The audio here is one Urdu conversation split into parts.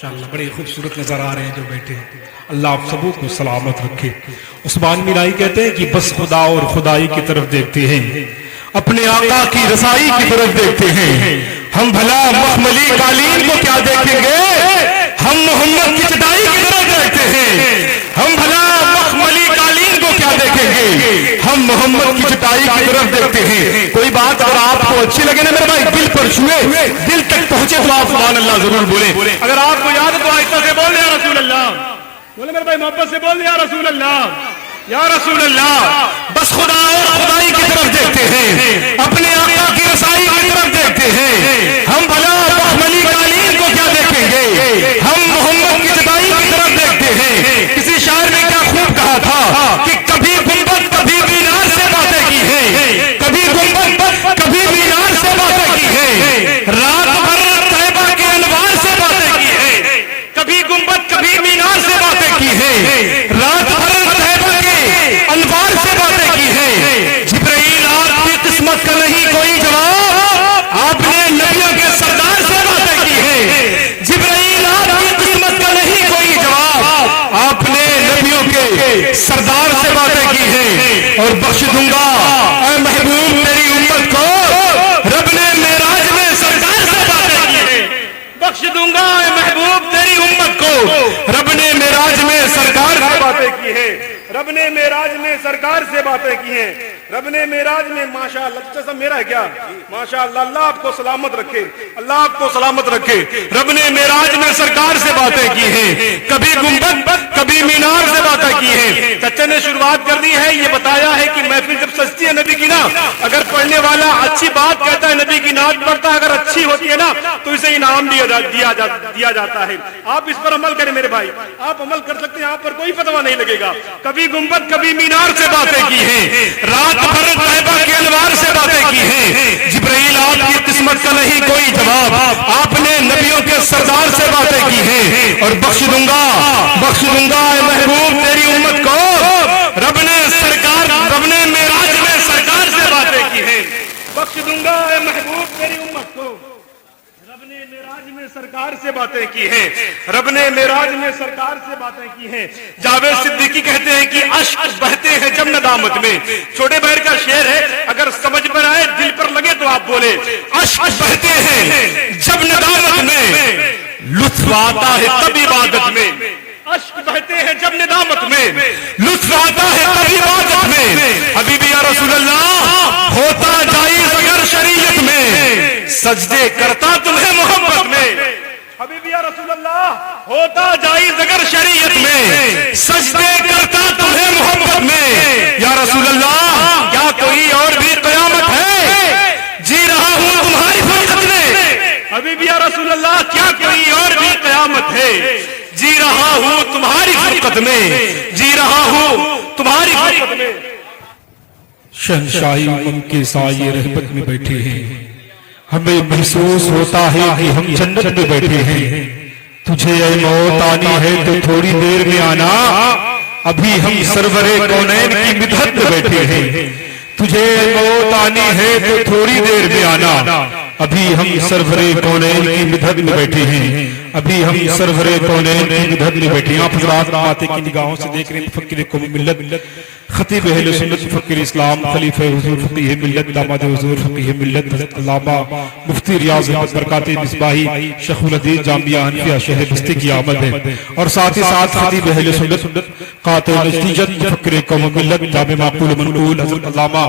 ماشاءاللہ بڑے خوبصورت نظر آ رہے ہیں جو بیٹھے ہیں. اللہ آپ سبوں کو سلامت رکھے. عثمان میرائی کہتے ہیں کہ بس خدا اور خدائی کی طرف دیکھتے ہیں, اپنے آقا کی رسائی کی طرف دیکھتے ہیں. ہم بھلا مخملی قالین کو کیا دیکھیں گے, ہم محمد کی چٹائی کی طرف دیکھتے ہیں. ہم بھلا مخملی قالین کو کیا دیکھیں گے, ہم محمد کی چٹائی کی طرف دیکھتے ہیں. کوئی بات اگر آپ کو اچھی لگے نا میرے بھائی, دل پر چھوئے, دل تک پہنچے تو آپ سبحان اللہ ضرور بولیں. اگر آپ کو یاد ہے تو آہستہ سے بول دیں یا رسول اللہ, بولے میرے بھائی محبت سے بول دیں یا رسول اللہ, یا رسول اللہ. بس خدا اور خدائی کی طرف دیکھتے ہیں, اپنے آقا کی رسائی کی طرف دیکھتے ہیں. ہم بھلا مخملی قالین کو کیا دیکھیں گے, ہم محمد کی چٹائی کی طرف دیکھتے ہیں. کسی شاعر نے کیا خوب کہا تھا کہ کبھی گنبد کبھی مینار سے باتیں کی ہیں, کبھی گنبد کبھی مینار سے باتیں کی ہیں, رات بھر طیبہ کے انوار سے باتیں کی ہیں. کبھی گنبد کبھی مینار سے باتیں کی ہیں, رات بھر طیبہ کے انوار سے باتیں کی ہیں. جبرائیل آپ کی قسمت کا نہیں کوئی جواب, آپ نے نبیوں کے سردار سے باتیں کی ہیں. جبرائیل آپ کی قسمت کا نہیں کوئی جواب, آپ نے نبیوں کے سردار سے باتیں کی ہیں. اور بخش دوں گا اے محبوب تیری امت کو, رب نے معراج میں سرکار سے باتیں کی ہیں. بخش دوں گا اے محبوب تیری امت کو, رب نے معراج میں سرکار سے باتیں کی ہیں. رب نے معراج میں سرکار سے باتیں کی ہیں. رب نے معراج میں ماشاءاللہ جیسا میرا ہے کیا ماشاءاللہ, اللہ آپ کو سلامت رکھے, اللہ آپ کو سلامت رکھے. رب نے معراج میں سرکار سے باتیں کی ہیں, کبھی گنبد کبھی مینار سے باتیں کی ہیں. چچے نے شروعات کر دی ہے, یہ بتایا ہے کہ محفل جب سجتی ہے نبی کی نا, اگر پڑھنے والا اچھی بات کہتا ہے, نبی کی نعت پڑھتا ہے, اگر اچھی ہوتی ہے نا تو اسے انعام دیا جاتا ہے. آپ اس پر عمل کریں میرے بھائی, آپ عمل کر سکتے ہیں, آپ پر کوئی فتویٰ نہیں لگے گا. کبھی گنبد کبھی مینار سے باتیں کی ہیں, رات بھر طیبہ کے انوار سے باتیں کی ہیں. جبرائیل آپ کی قسمت کا نہیں کوئی جواب, آپ نے نبیوں کے سردار سے باتیں کی ہیں. اور بخش دوں گا اے محبوب تیری امت کو, رب نے معراج میں سرکار سے باتیں کی ہیں. بخش دوں گا اے محبوب تیری امت کو, رب نے معراج میں سرکار سے باتیں کی ہیں. رب نے معراج میں سرکار سے باتیں کی ہیں. جاوید صدیقی کہتے ہیں کہ اشک بہتے ہیں جب ندامت میں. چھوٹے بہر کا شعر ہے, اگر سمجھ پر آئے دل پر لگے تو آپ بولے. اشک بہتے ہیں جب ندامت میں, لطف آتا ہے تب عبادت میں. اشک بہتے ہیں جب ندامت میں, لطف آتا ہے تب عبادت میں. حبیبی یا رسول اللہ ہوتا جائز اگر شریعت میں, سجدے کرتا تمہیں محبت میں. حبیبی یا رسول اللہ ہوتا جائز اگر شریعت میں, سجدے کرتا تمہیں محبت میں. یا رسول اللہ کیا کوئی اور بھی قیامت ہے, جی رہا ہوں تمہاری فرقت میں. حبیبی یا رسول اللہ کیا کوئی اور بھی قیامت ہے, جی رہا ہوں تمہاری فرقت میں, جی رہا ہوں تمہاری فرقت میں. شہنشاہی امم کے سائے رحمت میں بیٹھے ہیں, ہمیں محسوس ہوتا ہے کہ ہم جنت میں بیٹھے ہیں. تجھے اے موت آنی ہے تو تھوڑی دیر میں آنا, ابھی ہم سرور کونین کی مدحت میں بیٹھے ہیں. تجھے اے موت آنی ہے تو تھوڑی دیر میں آنا, ابھی ہم سرور کونین کی مدحت میں بیٹھے ہیں. ابھی ہم سرور کونین کی مدحت میں بیٹھے ہیں. آپ حضرات باتیں کی نگاہوں سے دیکھ رہے ہیں مفکر قوم ملت, خطیب اہل سنت, مفکر اسلام, خلیفہ حضور فقیہ ملت, داماد حضور فقیہ ملت حضرت علامہ مفتی ریاض احمد برکاتی مصباحی شیخ الحدیث جامعہ حنفیہ شہر بستی کی آمد ہے. اور ساتھ ہی ساتھ خطیب اہل سنت, قاطع نتیجت, مفکر قوم ملت, جامع معقول منقول حضرت علامہ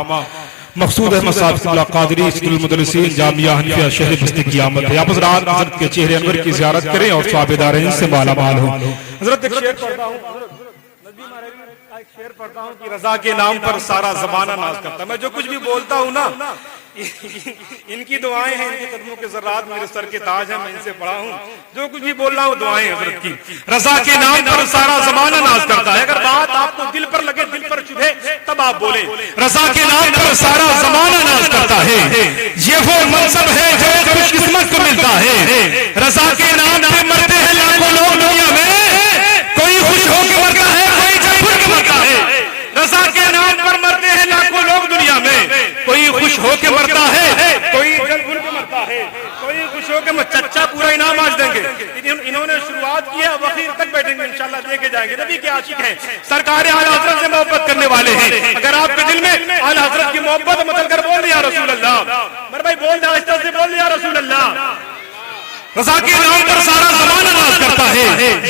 مقصود احمد صاحب اللہ قادری اسکول المدرسین جامعہ حنفیہ شہر بستی کی آمد ہے. آپ حضرات حضرت کے چہرے انور کی زیارت کریں اور ثواب دارین سے مالا مال ہوں. حضرت ایک شعر پڑھتا ہوں, ایک شعر پڑھتا ہوں کہ رضا کے نام پر سارا زمانہ ناز کرتا ہے. میں جو کچھ بھی بولتا ہوں نا, ان کی دعائیں ہیں, ان کے قدموں کے ذرات میرے سر کے تاج ہیں, میں ان سے پڑھا ہوں. جو کچھ بھی بول رہا ہوں دعائیں ہیں حضرت کی. رضا کے نام پر سارا زمانہ ناز کرتا ہے, اگر بات آپ کو دل پر لگے, دل پر چبھے تب آپ بولے. رضا کے نام پر سارا زمانہ ناز کرتا ہے, یہ وہ منصب ہے جو خوش قسمت کو ملتا ہے. رضا کے نام پہ مرتے ہیں لاکھوں لوگ دنیا میں, کوئی خوش ہو کے مرتا ہے, کوئی جل بھر کے مرتا ہے. رضا کے نام پر مرتے ہیں لاکھوں لوگ دنیا میں, کوئی خوش ہو کے مرتا ہے, کوئی جل بھر کے مرتا ہے, کوئی خوش ہو کے. چچا پورا انعام آج دیں گے. انہوں نے شروعات شروعات کی ہے، اب اخیر تک بیٹھیں گے انشاءاللہ، دیکھے جائیں گے. نبی کے عاشق ہیں، سرکار اعلیٰ حضرت سے محبت کرنے والے ہیں. اگر آپ کے دل میں اعلیٰ حضرت کی محبت متل کر بول دیا رسول اللہ، میرے بھائی بول دیا، آہستہ سے بول دیا رسول اللہ. رضا کے نام پر سارا زمانہ ناز کرتا ہے،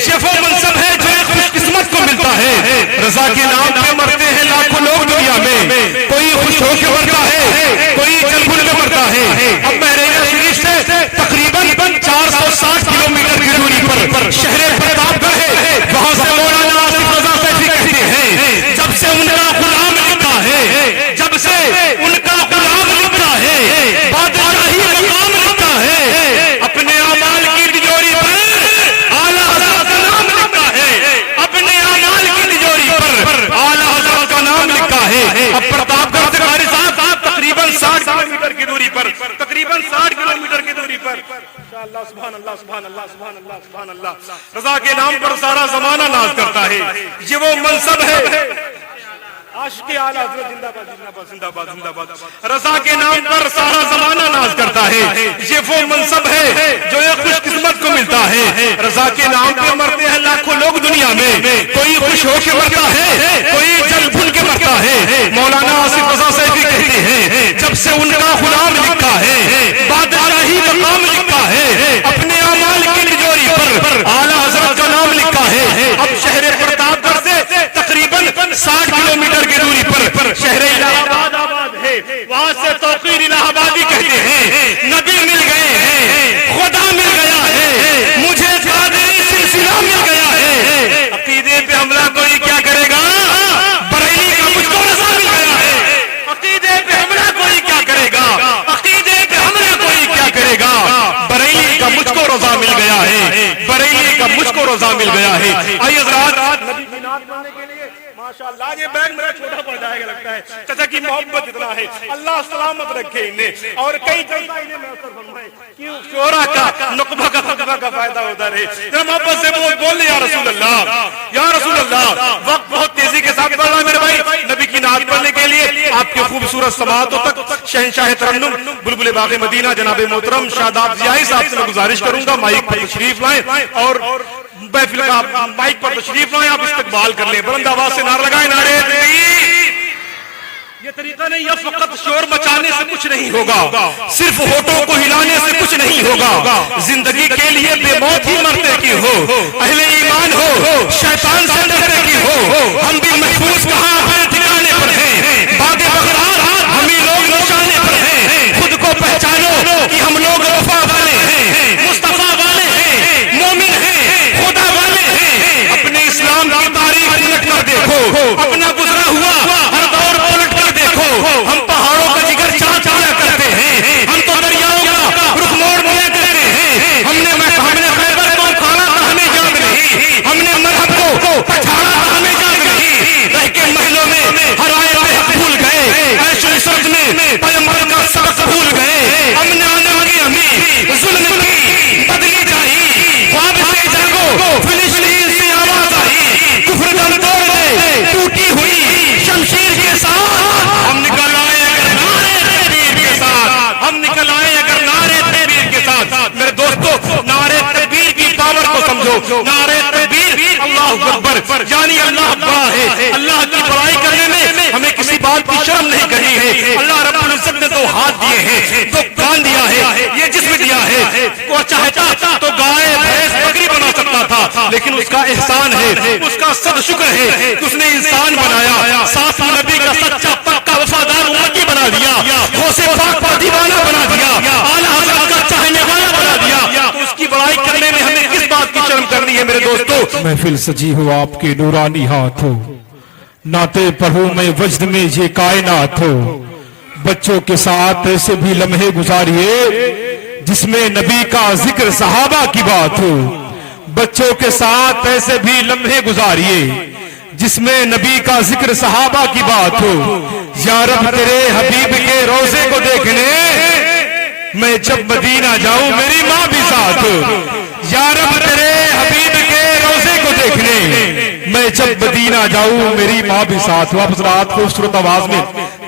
یہ وہ منصب ہے جو ایک خوش قسمت کو ملتا ہے. رضا کے نام پہ مرتے ہیں لاکھوں لوگ دنیا میں، کوئی خوش ہو کے مرتا ہے، کوئی جل بھل کے مرتا ہے. اب بحرین شریف سے تقریباً 460 کلومیٹر کی دوری پر شہر پرتاپ گڑھ ہے. وہاں سے مولانا آصف رضا سیفی کہتے ہیں جب سے ان کا غلام لکھا ہے، جب سے ان کا غلام لکھا ہے، بادشاہی مقام لکھا ہے، اپنے اعمال کی تجوری پر اعلیٰ حضرت کا نام لکھا ہے، اپنے اعمال کی تجوری پر اعلیٰ حضرت کا نام لکھا ہے. اب پرتاپ گڑھ سے قاری صاحب تقریباً 60 کلومیٹر کی دوری پر، تقریباً 60 کلومیٹر کی دوری پر. اللہ سبحان اللہ سبحان اللہ سبحان اللہ سبحان اللہ. رضا کے نام پر سارا زمانہ ناز کرتا ہے، یہ وہ منصب ہے. عاشق اعلیٰ حضرت زندہ باد زندہ باد زندہ باد زندہ باد. رضا کے نام پر سارا زمانہ ناز کرتا ہے، یہ وہ منصب ہے جو ایک خوش قسمت کو ملتا ہے. رضا کے نام پہ مرتے ہیں لاکھوں لوگ دنیا میں، کوئی خوش ہو کے مرتا ہے، کوئی جل بھل کے مرتا ہے. مولانا آصف رضا سیفی کہتے ہیں جب سے ان کا غلام لکھا ہے، بادشاہی مقام لکھا ہے، اپنے اعمال کی تجوری پر اعلیٰ حضرت کا نام لکھا ہے. اب شہر پرتاپ گڑھ سے تقریباً 60 کلومیٹر کی دوری پر شہر الہ آباد ہے. وہاں سے توقیر الہ آبادی کہتے ہیں نبی مل گئے ہیں، خدا مل گیا ہے، مجھے قادری سلسلہ مل گیا ہے. عقیدے پہ حملہ کوئی کیا کرے گا؟ بریلی کا مجھ کو رضا مل گیا ہے. عقیدے پہ حملہ کوئی کیا کرے گا؟ عقیدے پہ حملہ کوئی کیا کرے گا؟ بریلی کا مجھ کو رضا مل گیا ہے، بریلی کا مجھ کو رضا مل گیا ہے. آئیے حضرات نبی کی نعت پڑھنے کے لیے ماشاءاللہ. یہ بیگ میرا چھوٹا پڑ جائے گا لگتا ہے، چچا کی محبت اتنا ہے. اللہ سلامت رکھے انہیں اور کئی جلسہ انہیں میسر فرمائے کہ شورا کا نقبہ کا خطبہ کا فائدہ ہوتا رہے. ذرا محبت سے بول یا رسول اللہ، یا رسول اللہ. وقت بہت تیزی کے ساتھ بڑھ رہا ہے میرے بھائی. نبی کی نعت پڑھنے کے لیے آپ کے خوبصورت سماعتوں تک شہنشاہ ترنم بلبل باغ مدینہ جناب محترم شاداب ضیائی صاحب سے میں گزارش کروں گا مائک پر تشریف لائیں اور محفل کا مائک پر تشریف لائیں، آپ استقبال کر لیں. بلند آواز سے نعرہ لگائیں، نعرے تکبیر. یہ طریقہ نہیں، یہ فقط شور مچانے سے کچھ نہیں ہوگا، صرف ہونٹوں کو ہلانے سے کچھ نہیں ہوگا. زندگی کے لیے بے موت ہی مرتے کی ہو، اہل ایمان ہو، شیطان سے ڈرتے کی ہو. ہم بھی محفوظ کہاں اپنے ٹھکانے پر ہیں، باغ بغداد ہم ہی لوگ نشانے پر ہیں. خود کو پہچانو کہ ہم لوگ وفا والے ہیں، مصطفیٰ والے ہیں، مومن ہیں، خدا والے ہیں. اپنے اسلام کی تاریخ پلٹ کر دیکھو، اپنا گزرا ہوا ہر دور پلٹ کر دیکھو. ہم پہاڑوں کا جگر چاٹ لیا کرتے ہیں، ہم تو دریاؤں کا رخ موڑ دیا کرتے ہیں. ہم نے خیبر کو کھانا تھا ہمیں یاد نہیں، ہم نے مرحب کو پچھاڑا تھا ہمیں یاد نہیں. رہ کے محلوں میں ہر آئے رہ بھول گئے، عیش و عشرت میں پیغمبر کا سبق بھول گئے. ہم نے آنے والی ہمیں ظلم کی بدلی جائی، خواب سے جاگو فلسطین سے آواز آئی، کفر دم توڑ دے ٹوٹی ہوئی شمشیر کے ساتھ. ہم نکل آئے اگر نعرے تکبیر کے ساتھ، ہم نکل آئے اگر نعرے تکبیر کے ساتھ. میرے دوستو نعرے تکبیر کی پاور کو سمجھو. نعرے تکبیر اللہ اکبر یعنی اللہ بڑا ہے. اللہ کی بڑائی کرنے میں ہمیں کسی بات کی شرم نہیں کرنی ہے. اللہ رب العزت نے دو ہاتھ دیے ہیں، دو کان دیا ہے، یہ جسم دیا ہے. وہ چاہتا تو گائے بھینس بکری بنا سکتا تھا، لیکن اس کا احسان ہے، اس کا صد شکر ہے کہ اس نے انسان بنایا، ساتھ نبی کا سچا پکا وفادار امتی بنا دیا، غوث پاک کا دیوانہ بنا دیا، اعلیٰ حضرت کا چاہنے والا بنا دیا. تو اس کی بڑائی کرنے میں ہمیں کس بات کی شرم کرنی ہے میرے دوستو؟ محفل سجی ہو آپ کے نورانی ہاتھ ہو، نعتیں پڑھوں میں وجد میں یہ کائنات ہو. بچوں کے ساتھ ایسے بھی لمحے گزاریے جس میں نبی کا ذکر صحابہ کی بات ہو. بچوں کے ساتھ ایسے بھی لمحے گزاریے جس میں نبی کا ذکر صحابہ کی بات ہو. یا رب تیرے حبیب کے روزے کو دیکھنے میں جب مدینہ جاؤں میری ماں بھی ساتھ ہو. یا رب تیرے حبیب کے روزے کو دیکھنے میں جب مدینہ جاؤں میری ماں بھی ساتھ ہو. آپ حضرات خوبصورت آواز میں